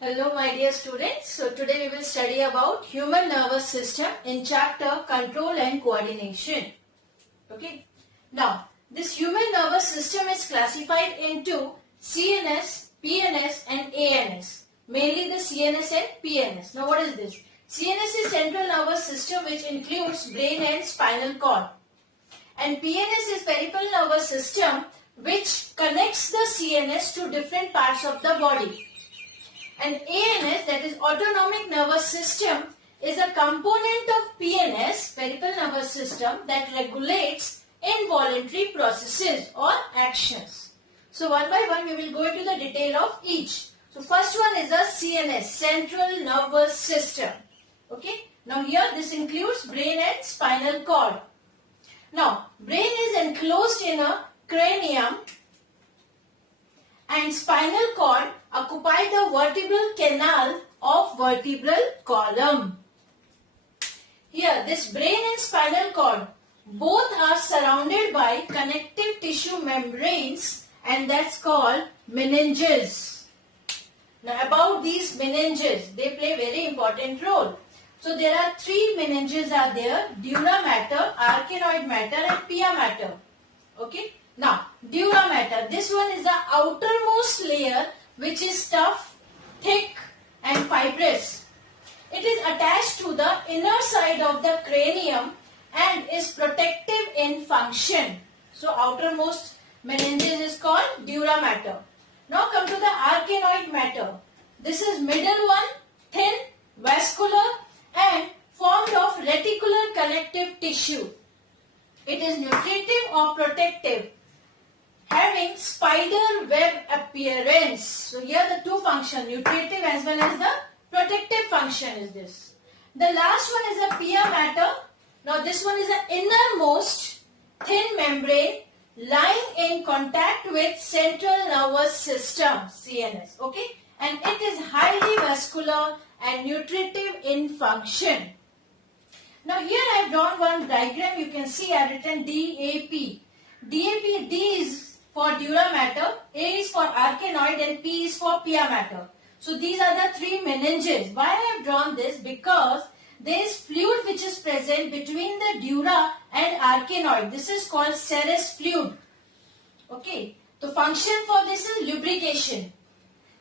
Hello my dear students. So today we will study about human nervous system in chapter control and coordination. Okay. Now this human nervous system is classified into CNS, PNS and ANS. Mainly the CNS and PNS. Now what is this? CNS is central nervous system which includes brain and spinal cord. And PNS is peripheral nervous system which connects the CNS to different parts of the body. And ANS, that is autonomic nervous system, is a component of PNS, peripheral nervous system, that regulates involuntary processes or actions. So one by one we will go into the detail of each. So first one is the CNS, central nervous system. Okay. Now here this includes brain and spinal cord. Now brain is enclosed in a cranium and spinal cord occupy the vertebral canal of vertebral column. Here this brain and spinal cord both are surrounded by connective tissue membranes and that's called meninges. Now about these meninges, they play very important role. So there are three meninges are there: dura mater, arachnoid mater and pia mater. Okay. Now, dura mater, this one is the outermost layer which is tough, thick and fibrous. It is attached to the inner side of the cranium and is protective in function. So, outermost meninges is called dura mater. Now come to the arachnoid mater. This is middle one, thin, vascular and formed of reticular connective tissue. It is nutritive or protective, having spider web appearance. So here the two function, nutritive as well as the protective function is this. The last one is a pia mater. Now this one is the innermost thin membrane lying in contact with central nervous system, CNS. Okay, and it is highly vascular and nutritive in function. Now here I have drawn one diagram. You can see I have written DAP. DAP, D is for dura mater, A is for arachnoid and P is for pia mater. So these are the three meninges. Why I have drawn this? Because there is fluid which is present between the dura and arachnoid. This is called serous fluid. Okay. The function for this is lubrication.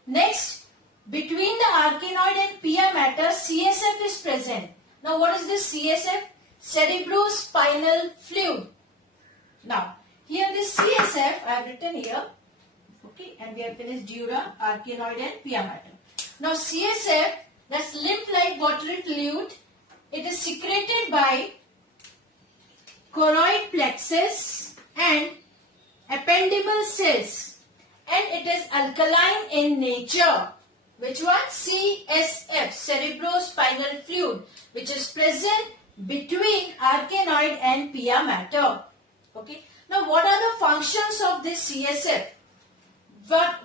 Next, between the arachnoid and pia mater, CSF is present. Now what is this CSF? Cerebrospinal fluid. Now, here this CSF I have written here. Okay, and we have finished dura, arachnoid and pia mater. Now CSF, that's lymph-like watery fluid. It is secreted by choroid plexus and ependymal cells, and it is alkaline in nature. Which one? CSF, cerebrospinal fluid, which is present between arachnoid and pia mater. Okay. Now what are the functions of this CSF?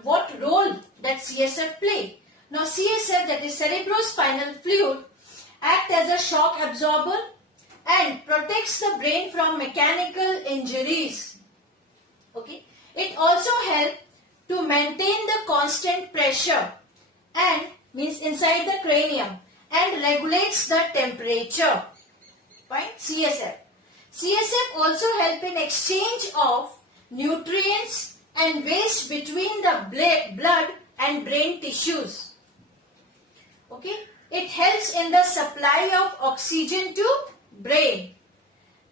What role that CSF play? Now CSF, that is cerebrospinal fluid, act as a shock absorber and protects the brain from mechanical injuries. Okay. It also helps to maintain the constant pressure and means inside the cranium and regulates the temperature. Fine. CSF. CSF also help in exchange of nutrients and waste between the blood and brain tissues. Okay. It helps in the supply of oxygen to brain.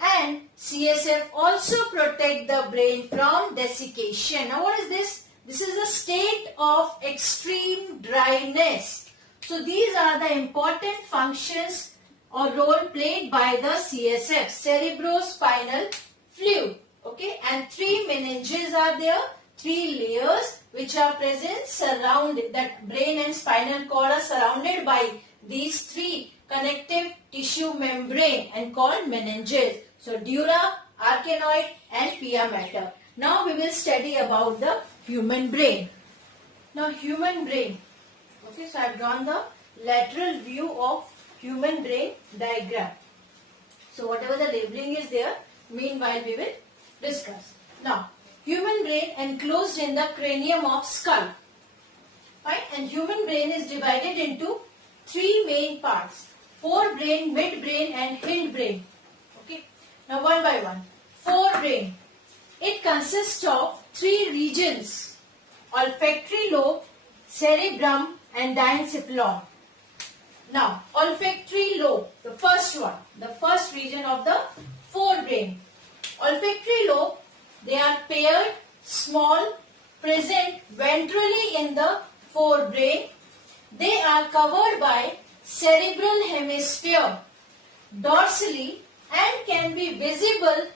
And CSF also protect the brain from desiccation. Now what is this? This is a state of extreme dryness. So these are the important functions or role played by the CSF, cerebrospinal fluid. Okay, and three meninges are there, three layers which are present surrounded, that brain and spinal cord are surrounded by these three connective tissue membrane and called meninges. So dura, arachnoid and pia mater. Now we will study about the human brain. Now human brain. Okay, so I have drawn the lateral view of human brain diagram. So whatever the labeling is there, meanwhile we will discuss. Now, human brain enclosed in the cranium of skull. Fine. And human brain is divided into three main parts: forebrain, midbrain, and hindbrain. Okay. Now one by one. Forebrain. It consists of three regions: olfactory lobe, cerebrum, and diencephalon. Now, olfactory lobe, the first one, the first region of the forebrain. Olfactory lobe, they are paired, small, present ventrally in the forebrain. They are covered by cerebral hemisphere dorsally and can be visible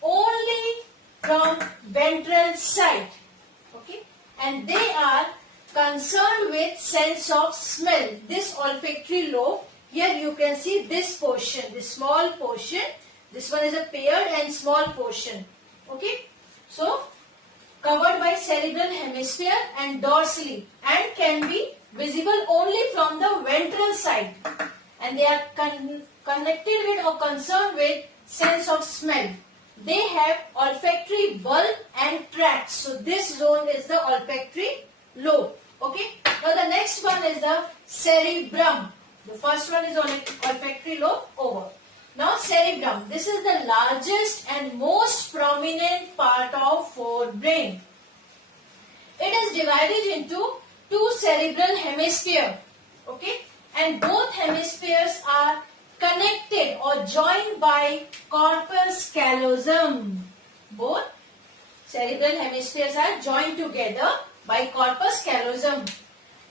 only from ventral side. Okay, and they are concerned with sense of smell. This olfactory lobe, here you can see this portion, this small portion. This one is a paired and small portion. Okay, so covered by cerebral hemisphere and dorsally and can be visible only from the ventral side, and they are connected with or concerned with sense of smell. They have olfactory bulb and tract. So this zone is the olfactory lobe. Okay. Now the next one is the cerebrum. The first one is olfactory lobe over. Now cerebrum. This is the largest and most prominent part of forebrain. It is divided into two cerebral hemispheres. Okay. And both hemispheres are connected or joined by corpus callosum. Both cerebral hemispheres are joined together by corpus callosum.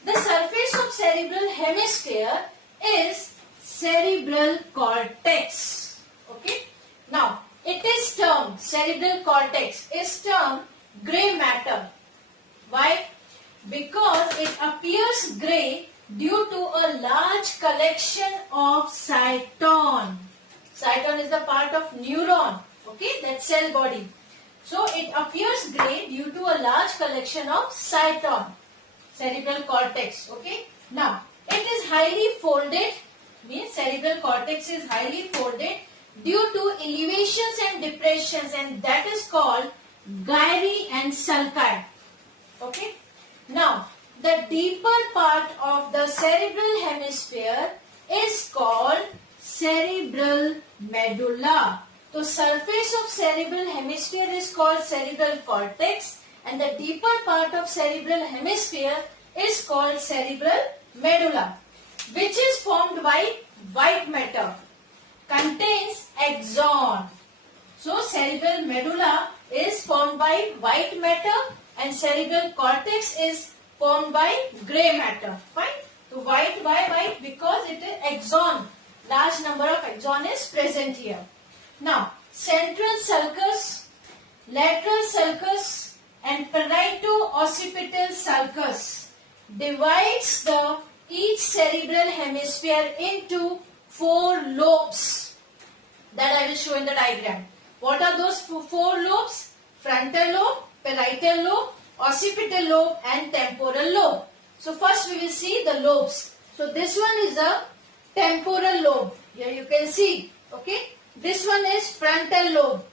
The surface of cerebral hemisphere is cerebral cortex. Okay. Now, it is termed, cerebral cortex is termed grey matter. Why? Because it appears grey due to a large collection of cyton. Cyton is the part of neuron, okay, that cell body. So it appears grey due to a large collection of cyton, cerebral cortex, okay. Now, it is highly folded, means cerebral cortex is highly folded due to elevations and depressions, and that is called gyri and sulci, okay. Now, the deeper part of the cerebral hemisphere is called cerebral medulla. The surface of cerebral hemisphere is called cerebral cortex, and the deeper part of cerebral hemisphere is called cerebral medulla, which is formed by white matter, contains axon. So cerebral medulla is formed by white matter and cerebral cortex is formed by grey matter. Fine. So white, why white? Because it is axon. Large number of axon is present here. Now, central sulcus, lateral sulcus and parieto-occipital sulcus divides the each cerebral hemisphere into four lobes that I will show in the diagram. What are those four lobes? Frontal lobe, parietal lobe, occipital lobe and temporal lobe. So first we will see the lobes. So this one is a temporal lobe. Here you can see. Okay. This one is frontal lobe.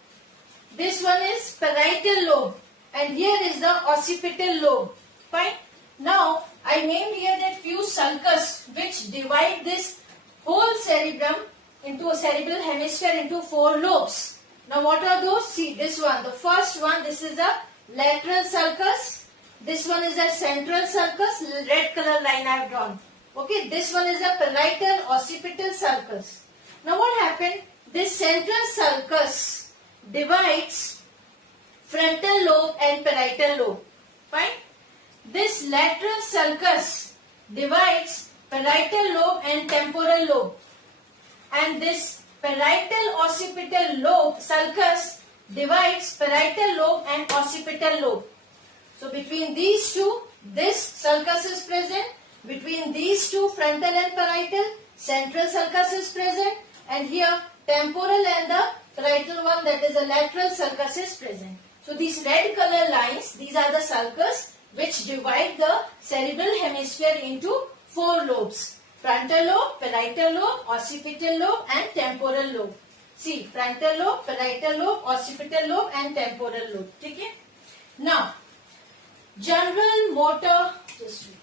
This one is parietal lobe. And here is the occipital lobe. Fine. Now I named here that few sulcus which divide this whole cerebrum into a cerebral hemisphere into four lobes. Now what are those? See this one. The first one, this is a lateral sulcus. This one is a central sulcus. Red color line I have drawn. Okay. This one is a parietal occipital sulcus. Now what happened? This central sulcus divides frontal lobe and parietal lobe. Fine. This lateral sulcus divides parietal lobe and temporal lobe. And this parietal occipital lobe sulcus divides parietal lobe and occipital lobe. So between these two, this sulcus is present. Between these two, frontal and parietal, central sulcus is present. And here, temporal and the parietal one, that is the lateral sulcus is present. So these red color lines, these are the sulcus which divide the cerebral hemisphere into four lobes. Frontal lobe, parietal lobe, occipital lobe and temporal lobe. See, frontal lobe, parietal lobe, occipital lobe and temporal lobe. Okay? Now, general motor, just wait.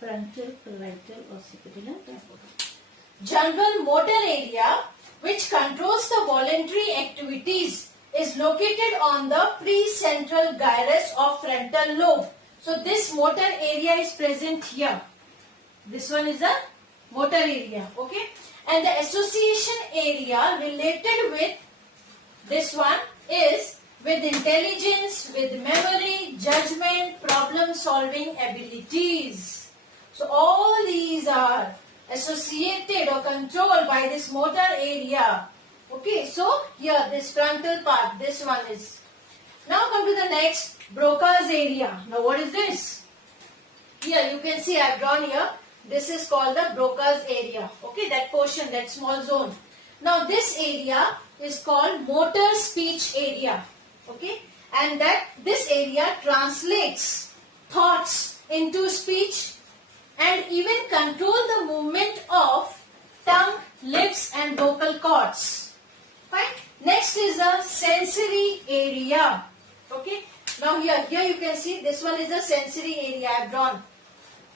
Frontal, parietal, occipital and temporal. General motor area, which controls the voluntary activities, is located on the precentral gyrus of frontal lobe. So this motor area is present here. This one is a motor area, okay? And the association area related with this one is with intelligence, with memory, judgment, problem solving abilities. So all these are associated or controlled by this motor area. Okay, so here this frontal part, this one is. Now come to the next, Broca's area. Now what is this? Here you can see I have drawn here. This is called the Broca's area. Okay, that portion, that small zone. Now this area is called motor speech area. Okay, and that this area translates thoughts into speech and even control the movement of tongue, lips and vocal cords. Fine. Next is the sensory area. Okay. Now here you can see this one is the sensory area I have drawn.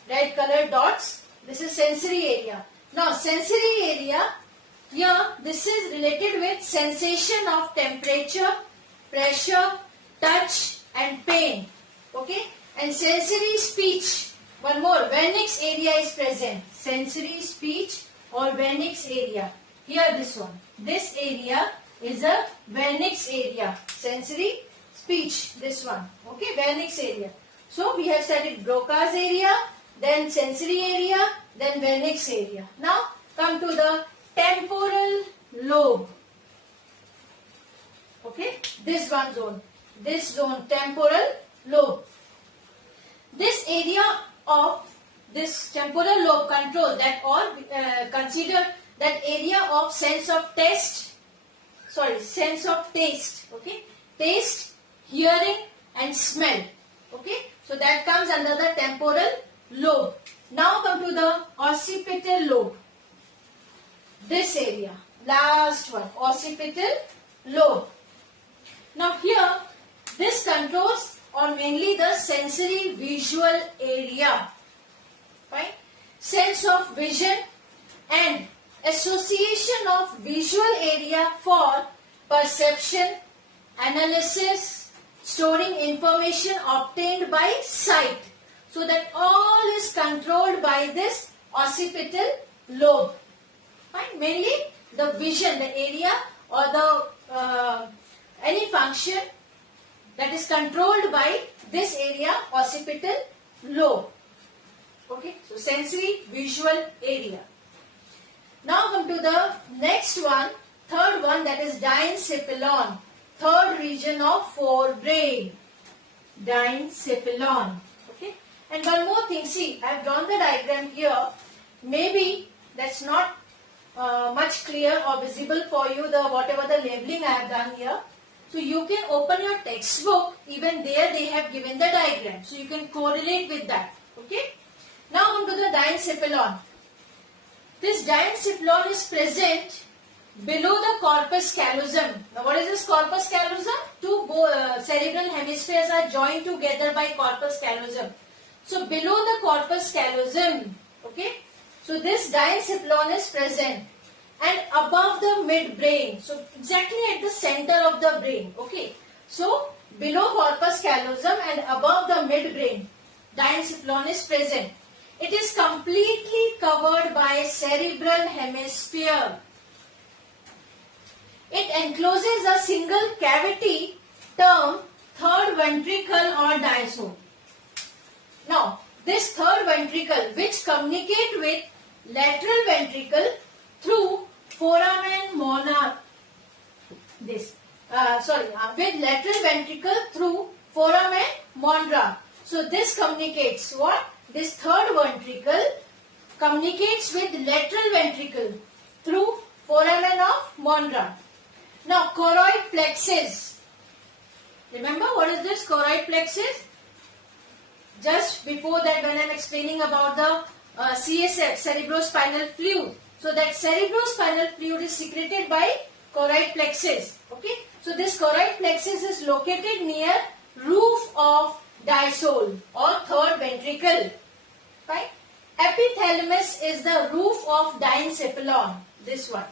Red colored dots. This is sensory area. Now sensory area, here this is related with sensation of temperature, pressure, touch and pain. Okay. And sensory speech. One more, Wernicke's area is present. Sensory speech or Wernicke's area. Here this one. This area is a Wernicke's area. Sensory speech. This one. Okay, Wernicke's area. So we have studied Broca's area, then sensory area, then Wernicke's area. Now come to the temporal lobe. Okay, this one zone. This zone, temporal lobe. This area of this temporal lobe control that or consider that area of sense of taste, okay, taste, hearing and smell, okay, so that comes under the temporal lobe. Now come to the occipital lobe, this area, last one, occipital lobe. Now here this controls or mainly the sensory visual area. Fine. Sense of vision and association of visual area for perception, analysis, storing information obtained by sight. So that all is controlled by this occipital lobe. Fine. Mainly the vision, the area or the any function that is controlled by this area, occipital lobe. Okay, so sensory visual area. Now come to the next one, third one, that is diencephalon, third region of forebrain. Diencephalon. Okay, and one more thing, see, I have drawn the diagram here. Maybe that's not much clear or visible for you, the whatever the labeling I have done here. So you can open your textbook, even there they have given the diagram. So you can correlate with that. Okay. Now on to the diencephalon. This diencephalon is present below the corpus callosum. Now what is this corpus callosum? Two cerebral hemispheres are joined together by corpus callosum. So below the corpus callosum, okay. So this diencephalon is present. And above the midbrain, so exactly at the center of the brain, okay. So below corpus callosum and above the midbrain, diencephalon is present. It is completely covered by cerebral hemisphere. It encloses a single cavity termed third ventricle or diastole. Now, this third ventricle, which communicate with lateral ventricle through foramen mater, with lateral ventricle through foramen mater. So this communicates what? This third ventricle communicates with lateral ventricle through foramen of mater. Now choroid plexus. Remember what is this choroid plexus? Just before that, when I am explaining about the CSF, cerebrospinal fluid. So that cerebrospinal fluid is secreted by choroid plexus. Okay. So this choroid plexus is located near roof of diastole or third ventricle. Right. Epithalamus is the roof of diencephalon. This one.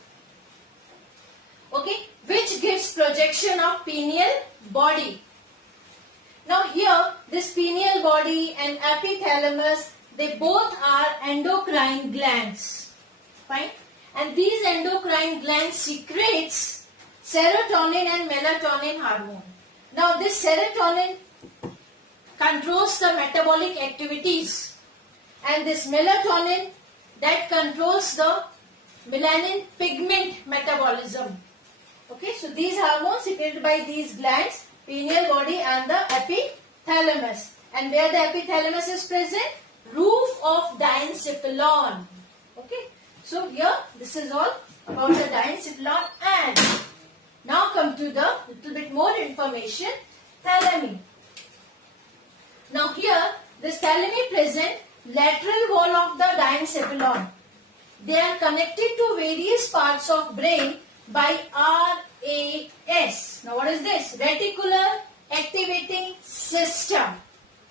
Okay, which gives projection of pineal body. Now here, this pineal body and epithalamus, they both are endocrine glands. Fine. And these endocrine glands secretes serotonin and melatonin hormone. Now this serotonin controls the metabolic activities, and this melatonin that controls the melanin pigment metabolism. Okay, so these hormones secreted by these glands, pineal body and the epithalamus. And where the epithalamus is present? Roof of diencephalon. Okay, so here this is all about the diencephalon. And now come to the little bit more information, thalami. Now here this thalami present lateral wall of the diencephalon. They are connected to various parts of brain by RAS. Now what is this? Reticular activating system.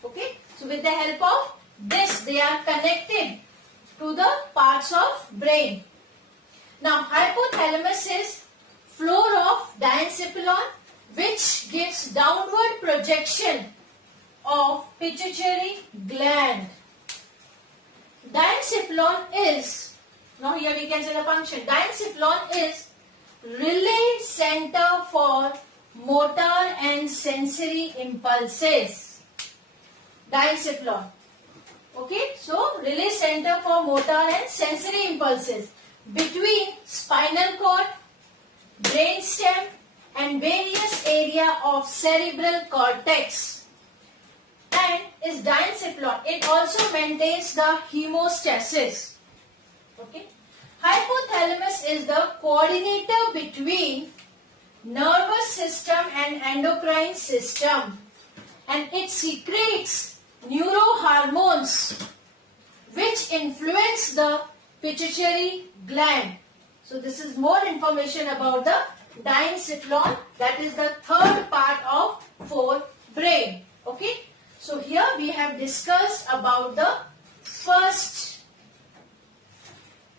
Okay. So with the help of this they are connected to the parts of brain. Now hypothalamus is floor of diencephalon which gives downward projection of pituitary gland. Diencephalon is, now here we can say the function, diencephalon is relay center for motor and sensory impulses. Diencephalon. Okay, so relay center for motor and sensory impulses between spinal cord, brainstem and various area of cerebral cortex. And is diencephalon. It also maintains the hemostasis. Okay. Hypothalamus is the coordinator between nervous system and endocrine system, and it secretes neurohormones which influence the pituitary gland. So this is more information about the diencephalon, that is the third part of forebrain. Okay. So here we have discussed about the first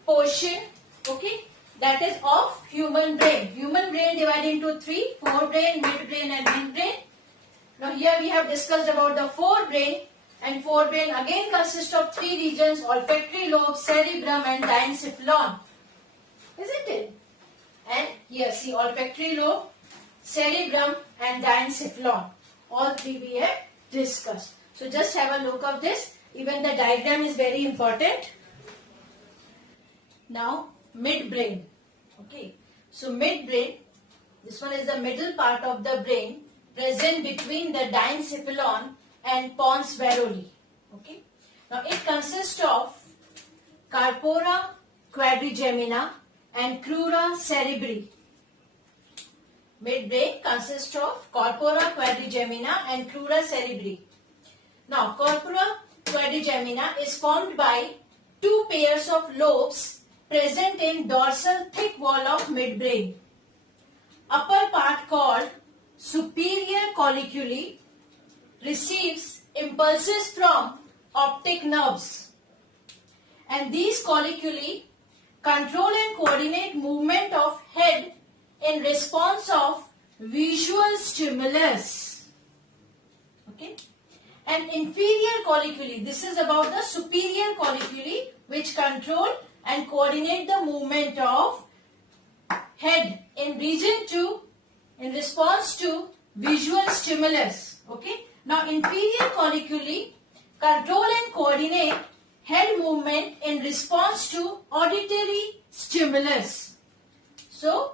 portion, okay, that is of human brain. Human brain divided into three: forebrain, midbrain and hindbrain. Now here we have discussed about the forebrain, and forebrain again consists of three regions: olfactory lobe, cerebrum and diencephalon. Isn't it? And here see olfactory lobe, cerebrum and diencephalon. All three we have discussed. So just have a look of this. Even the diagram is very important. Now midbrain. Okay. So midbrain, this one is the middle part of the brain present between the diencephalon and pons varolii. Okay. Now it consists of corpora quadrigemina and crura cerebri. Midbrain consists of corpora quadrigemina and crura cerebri. Now, corpora quadrigemina is formed by two pairs of lobes present in dorsal thick wall of midbrain. Upper part called superior colliculi receives impulses from optic nerves, and these colliculi control and coordinate movement of head in response of visual stimulus. Okay. And inferior colliculi, this is about the superior colliculi which control and coordinate the movement of head in region 2 in response to visual stimulus. Okay. Now inferior colliculi control and coordinate head movement in response to auditory stimulus. So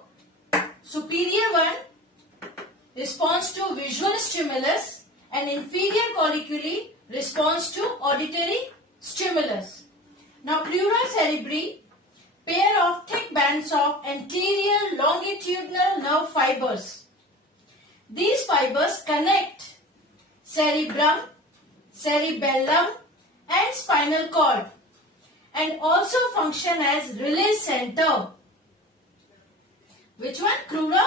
superior one responds to visual stimulus and inferior colliculi responds to auditory stimulus. Now crura cerebri, pair of thick bands of anterior longitudinal nerve fibers. These fibers connect cerebrum, cerebellum and spinal cord and also function as relay center. Which one? Crura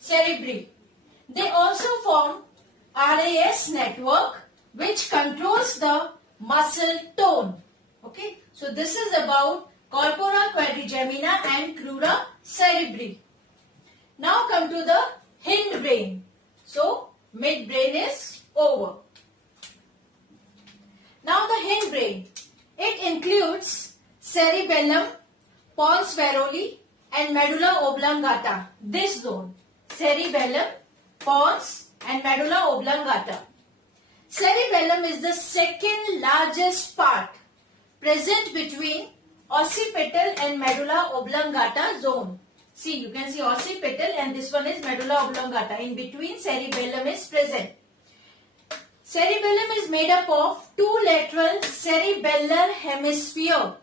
cerebri. They also form RAS network which controls the muscle tone. Okay, so this is about corpora quadrigemina and crura cerebri. Now come to the hindbrain. So midbrain is over. Now the hindbrain. It includes cerebellum, pons varoli and medulla oblongata. This zone. Cerebellum, pons and medulla oblongata. Cerebellum is the second largest part present between occipital and medulla oblongata zone. See, you can see occipital and this one is medulla oblongata. In between, cerebellum is present. Cerebellum is made up of two lateral cerebellar hemisphere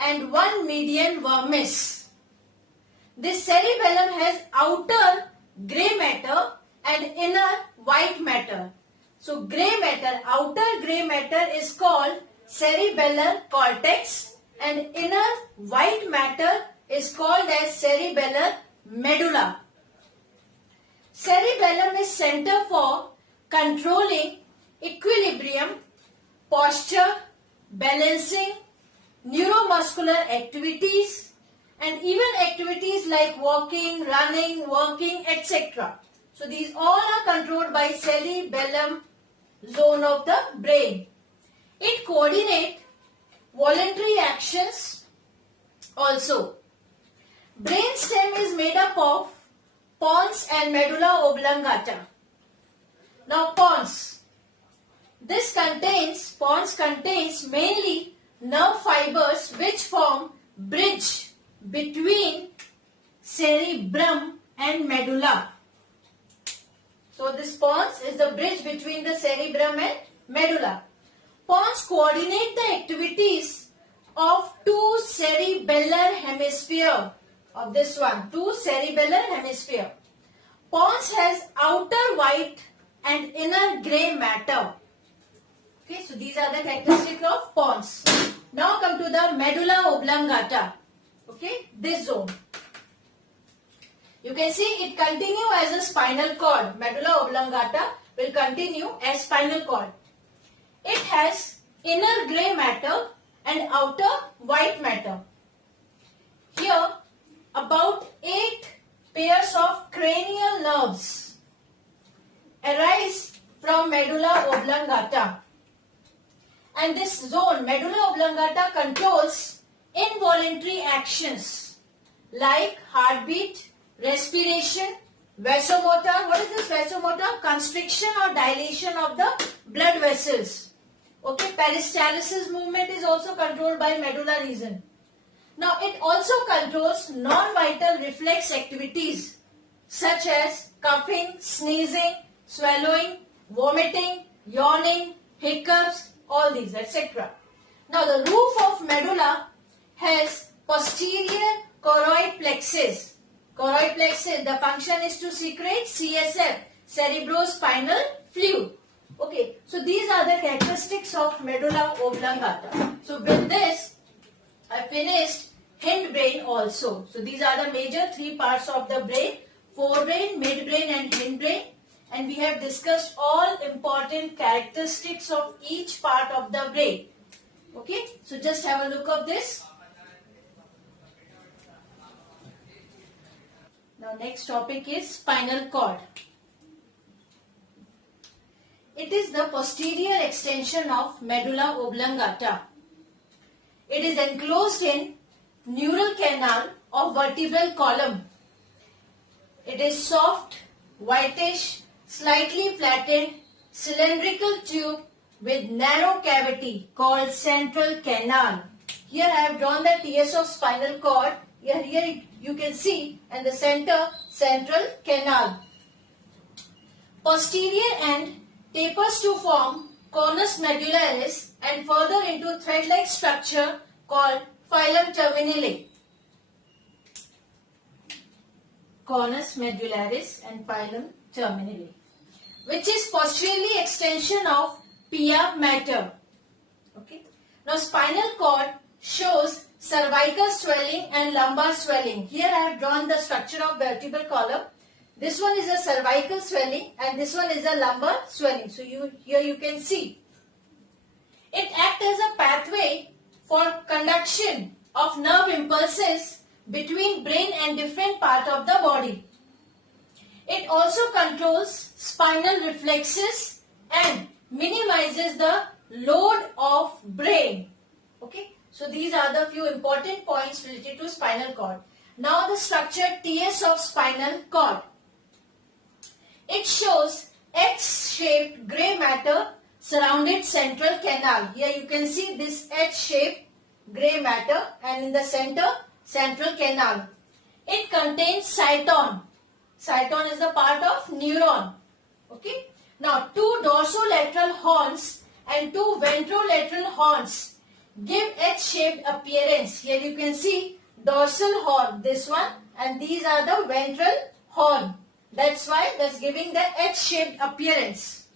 and one median vermis. This cerebellum has outer grey matter and inner white matter. So grey matter, outer grey matter is called cerebellar cortex and inner white matter is called as cerebellar medulla. Cerebellum is center for controlling equilibrium, posture, balancing, neuromuscular activities and even activities like walking, running, working, etc. So these all are controlled by cerebellum zone of the brain. It coordinates voluntary actions also. Brain stem is made up of pons and medulla oblongata. Now pons. Pons contains mainly nerve fibers which form bridge between cerebrum and medulla. So this pons is the bridge between the cerebrum and medulla. Pons coordinate the activities of two cerebellar hemisphere of this one, two cerebellar hemisphere. Pons has outer white and inner grey matter. Okay, so these are the characteristics of pons. Now come to the medulla oblongata. Okay, this zone. You can see it continue as a spinal cord. Medulla oblongata will continue as spinal cord. It has inner grey matter and outer white matter. Here about 8 pairs of cranial nerves arise from medulla oblongata. And this zone, medulla oblongata, controls involuntary actions like heartbeat, respiration, vasomotor. What is this vasomotor? Constriction or dilation of the blood vessels. Okay, peristalsis movement is also controlled by medulla region. Now it also controls non-vital reflex activities such as coughing, sneezing, swallowing, vomiting, yawning, hiccups, all these, etc. Now the roof of medulla has posterior choroid plexus. Choroid plexus, the function is to secrete CSF, cerebrospinal fluid. Okay, so these are the characteristics of medulla oblongata. So with this, I finished hindbrain also. So these are the major 3 parts of the brain: forebrain, midbrain and hindbrain. And we have discussed all important characteristics of each part of the brain. Okay, so just have a look of this. Now next topic is spinal cord. It is the posterior extension of medulla oblongata. It is enclosed in neural canal of vertebral column. It is soft, whitish, slightly flattened, cylindrical tube with narrow cavity called central canal. Here I have drawn the TS of spinal cord. Here you can see in the center, central canal. Posterior end tapers to form conus medullaris and further into thread-like structure called filum terminale. Conus medullaris and filum terminale, which is posteriorly extension of pia mater. Okay. Now spinal cord shows cervical swelling and lumbar swelling. Here I have drawn the structure of vertebral column. This one is a cervical swelling and this one is a lumbar swelling. So here you can see. It acts as a pathway for conduction of nerve impulses between brain and different part of the body. It also controls spinal reflexes and minimizes the load of brain. Okay, so these are the few important points related to spinal cord. Now the structure TS of spinal cord. It shows H-shaped grey matter surrounded central canal. Here you can see this H-shaped grey matter and in the center central canal. It contains cyton. Cyton is a part of neuron. Okay. Now two dorsolateral horns and two ventrolateral horns give H-shaped appearance. Here you can see dorsal horn, this one, and these are the ventral horn. That's why that's giving the H-shaped appearance.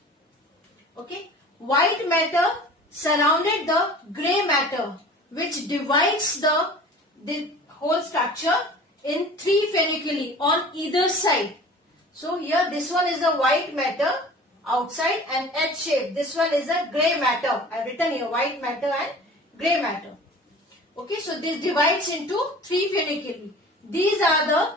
Okay. White matter surrounded the grey matter, which divides the whole structure in 3 funiculi on either side. So here this one is a white matter outside and H shape. This one is a grey matter. I have written here white matter and grey matter. Okay, so this divides into 3 funiculi. These are the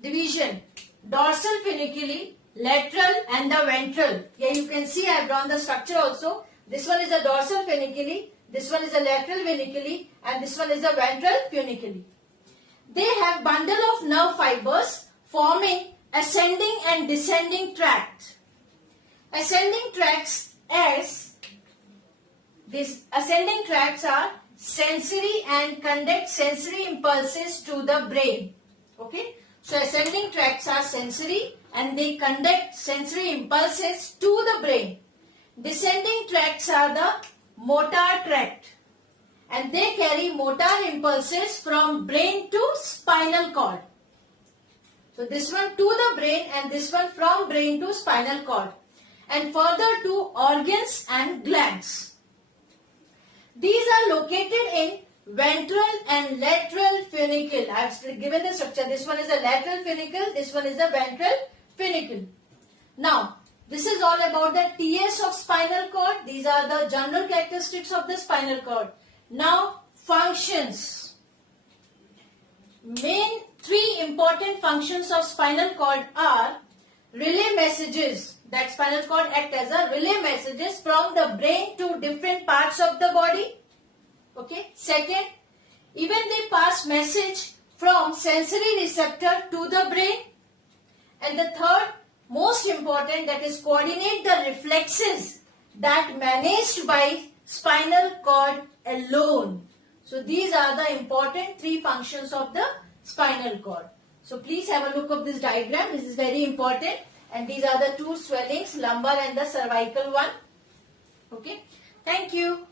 division: dorsal funiculi, lateral and the ventral. Here you can see I have drawn the structure also. This one is a dorsal funiculi, this one is a lateral funiculi, and this one is a ventral funiculi. They have bundle of nerve fibers forming ascending and descending tract. Ascending tracts ascending tracts are sensory and conduct sensory impulses to the brain. Okay, so ascending tracts are sensory and they conduct sensory impulses to the brain. Descending tracts are the motor tract and they carry motor impulses from brain to spinal cord. So this one to the brain and this one from brain to spinal cord and further to organs and glands. These are located in ventral and lateral funicle. I have given the structure. This one is a lateral funicle, this one is a ventral funicle. Now, this is all about the TS of spinal cord. These are the general characteristics of the spinal cord. Now, functions. Main 3 important functions of spinal cord are relay messages. That spinal cord acts as a relay messages from the brain to different parts of the body. Okay. Second, even they pass message from sensory receptor to the brain. And the third, most important, that is coordinate the reflexes that managed by spinal cord alone. So these are the important 3 functions of the spinal cord. So please have a look of this diagram. This is very important. And these are the 2 swellings, lumbar and the cervical one. Okay. Thank you.